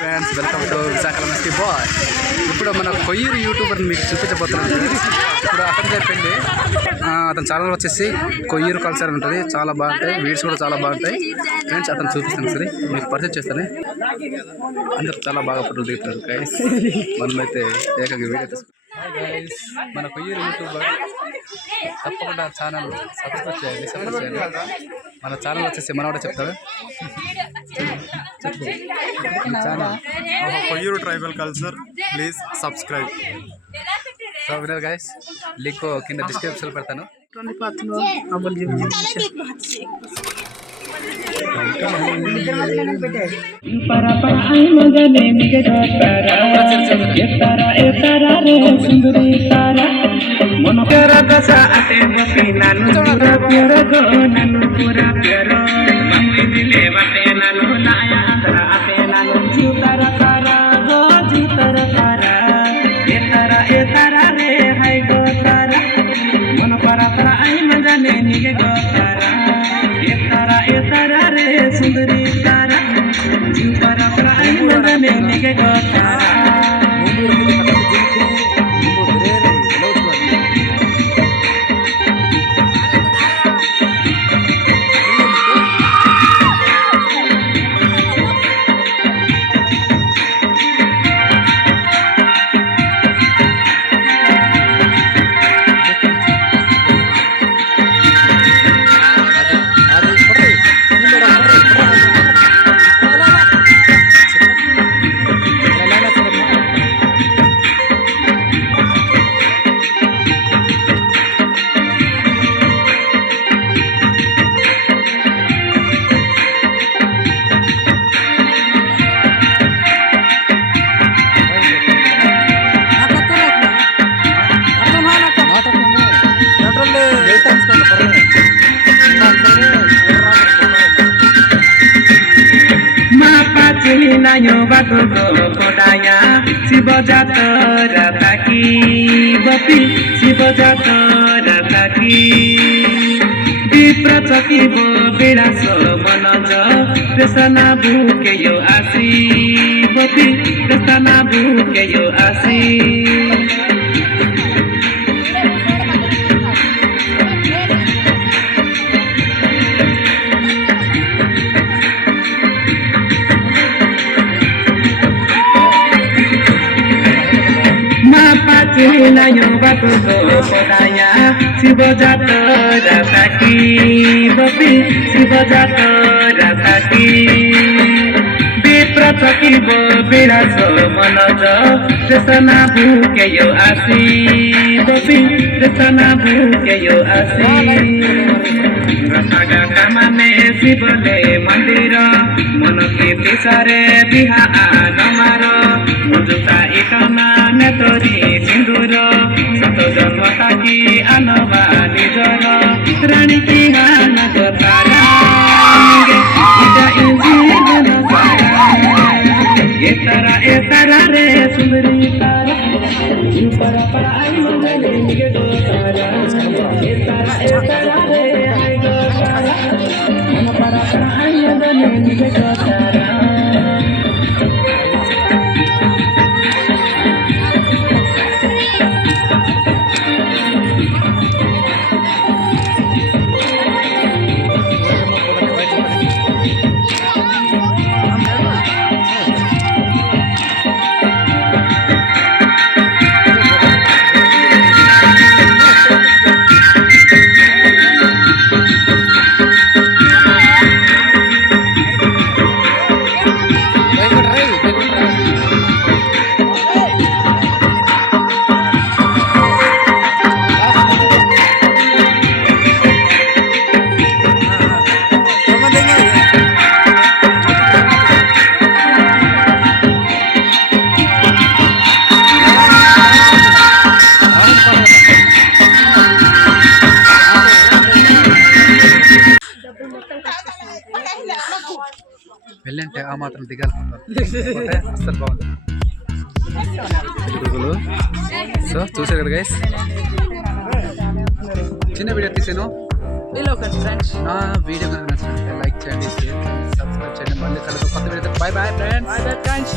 Friends welcome to Visakhapatnam bye. ఇప్పుడు మన కొయ్యూరు యూట్యూబర్ని మీకు చూపించబోతున్నాను. ఇప్పుడు అతని చెప్పింది అతని ఛానల్ వచ్చేసి కొయ్యూరు కల్చర్ ఉంటుంది. చాలా బాగుంటాయి, వీడియోస్ కూడా చాలా బాగుంటాయి ఫ్రెండ్స్. అతను చూపిస్తాను సరే, మీకు పరిచయం చేస్తాను. అందరూ చాలా బాగా ఫోటోలు దిగుతారు గైస్. మనమైతే ఏకంగా వీడియో తీసుకుంటాం. మన కొయ్యూరు యూట్యూబర్ తప్పకుండా ఛానల్ సబ్స్క్రైబ్ చేయండి. మన ఛానల్ వచ్చేసి మనవాడే చెప్తాడు. Koyyuru tribal culture, please subscribe. So winner guys, link కింద డిస్క్రిప్షన్ పెడతాను. शिव जातर ताकी बपी शिव जातर ताकी विप्र चकिब विलास मनज रसना भुकेयो आसी बपी रसना भुकेयो आसी शिव जातर ताकी बपी शिव जातर ताकी विप्र चकिब विलास मनज रसना भुकेयो आसी बपी रसना भुकेयो आसी रसागा कामाने शिवले मन्दिर मन के पिसारे बिहा नमार मुजुका इटना नेतरी सिंदूर सत जन्म ताकी आनवा निजर रानी की हान तारा ए तारा रे सुंदरी तारा पर आई मंगले निगे दो तारा ए तारा रे आई गो तारा मन पर आई मंगले निगे दो तारा. వెళ్ళంటే ఆ మాత్రం దిగాలనుకుంటారు అస్సలు బాగుంది. సో చూసారు కదా గైస్, చిన్న వీడియో తీసాను. బిలో ఒకటి ఫ్రెండ్స్. నా వీడియో కనుక నచ్చినట్లయితే లైక్ చేయండి, షేర్ చేయండి, సబ్స్క్రైబ్ చేయండి. మళ్ళీ కలుద్దాం కొత్త video. Bye bye friends. Friends